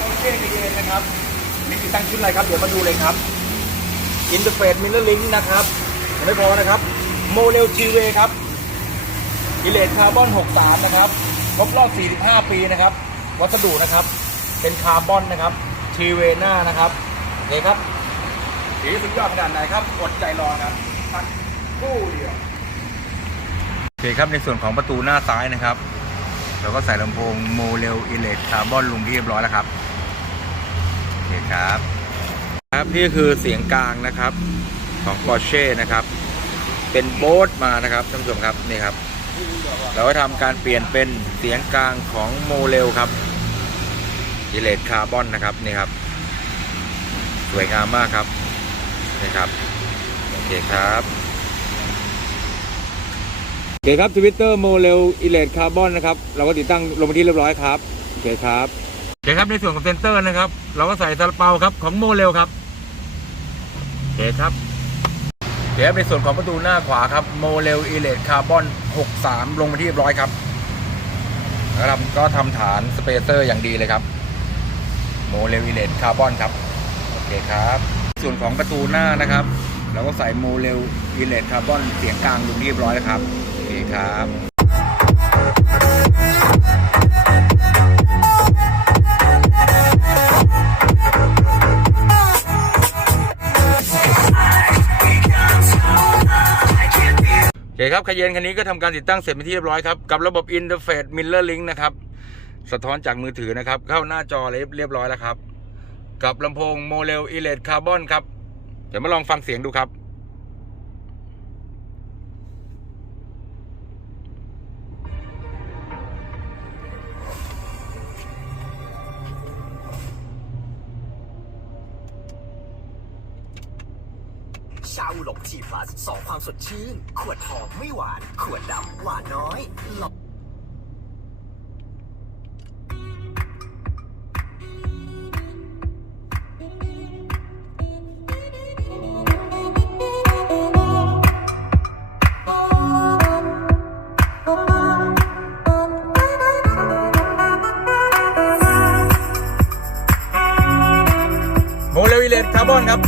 โอเคดีเลยนะครับนี่ติดตั้งชุดอะไรครับ เดี๋ยวมาดูเลยครับอินเตอร์เฟซมิลเลอร์ลิงนะครับยังไม่พอนะครับโมเ e ลทีเวครับอิเลตคาร์บอน 63 นะครับครบรอบ 45 ปีนะครับ วัสดุนะครับ เป็นคาร์บอนนะครับทีเวหน้านะครับโอเคครับสีสุดยอดขนาดไหนครับอดใจรอครับสักคู่เดียวโอเคครับในส่วนของประตูหน้าซ้ายนะครับ เราก็ใส่ลำโพงโมเลลอิเลตคาร์บอนลงที่เรียบร้อยแล้วครับโอเคครับครับนี่คือเสียงกลางนะครับของ Porsche นะครับ เป็นโบสมานะครับท่านผู้ชมครับนี่ครับ เราก็ทำการเปลี่ยนเป็นเสียงกลางของโมเลลครับอิเลตคาร์บอนนะครับนี่ครับ สวยงามมากครับนี่ครับโอเคครับ โอเคครับทวิตเตอร์โมเลลอิเลตคาร์บอนนะครับ เราก็ติดตั้งลงมาที่เรียบร้อยครับ โอเคครับโอเคครับในส่วนของเซนเตอร์นะครับ เราก็ใส่ซาลาเปาครับของโมเลลครับโอเคครับโอเคครับในส่วนของประตูหน้าขวาครับโมเลลอิเลตคาร์บอน 63 ลงมาที่เรียบร้อยครับแล้วเราก็ทำฐานสเปเซอร์อย่างดีเลยครับโมเลลอิเลตคาร์บอนครับ โอเคครับ ส่วนของประตูหน้านะครับ เราก็ใส่โมเลลอิเลตคาร์บอนเสียงกลางลงที่เรียบร้อยแล้วครับโอเคครับโอเคครับขยเยนคันนี้ก็ทำการติดตั้งเสร็จเป็นที่เรียบร้อยครับ กับระบบ Interface Mirror Link นะครับ สะท้อนจากมือถือนะครับ เข้าหน้าจอเรียบร้อยแล้วครับ กับลำโพงโมเลลอิเลตคาร์บอนครับ ดี๋ยวมาลองฟังเสียงดูครับชาอูหลงจีพลัสสองความสดชื่น ขวดทองไม่หวาน ขวดดำหวานน้อยหลอ คาร์บอนครับ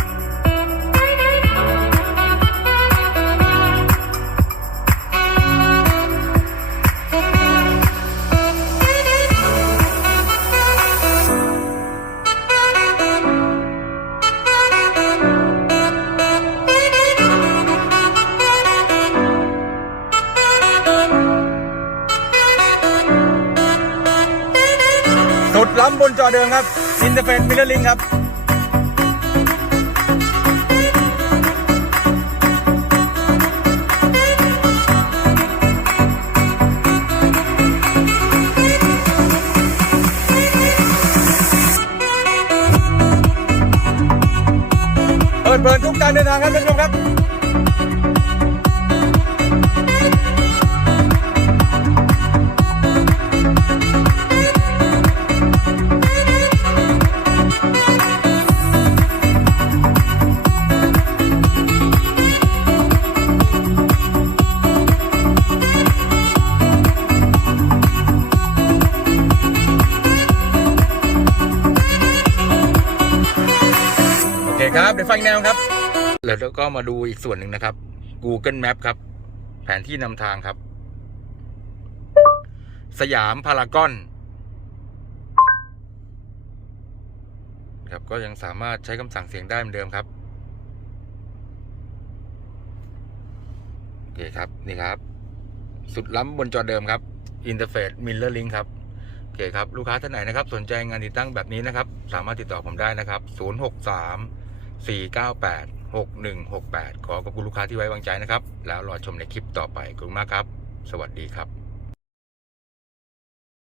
สุดล้ำบนจอเดิมครับ อินเตอร์เฟนมิลเลอร์ลิงครับ เผยทุกการเดินทางครับท่านผู้ชมครับโอเคครับเดี๋ยวฟังแนวครับ แล้วก็มาดูอีกส่วนหนึ่งนะครับ Google Map ครับ แผนที่นำทางครับ สยามพารากอนครับก็ยังสามารถใช้คำสั่งเสียงได้เหมือนเดิมครับโอเคครับนี่ครับ สุดล้ำบนจอเดิมครับ Interface Mirror Link ครับโอเคครับ ลูกค้าท่านไหนนะครับ สนใจงานติดตั้งแบบนี้นะครับ สามารถติดต่อผมได้นะครับ 063 498 6168 ขอขอบคุณลูกค้าที่ไว้วางใจนะครับ แล้วรอชมในคลิปต่อไปขอบคุณมากครับ สวัสดีครับ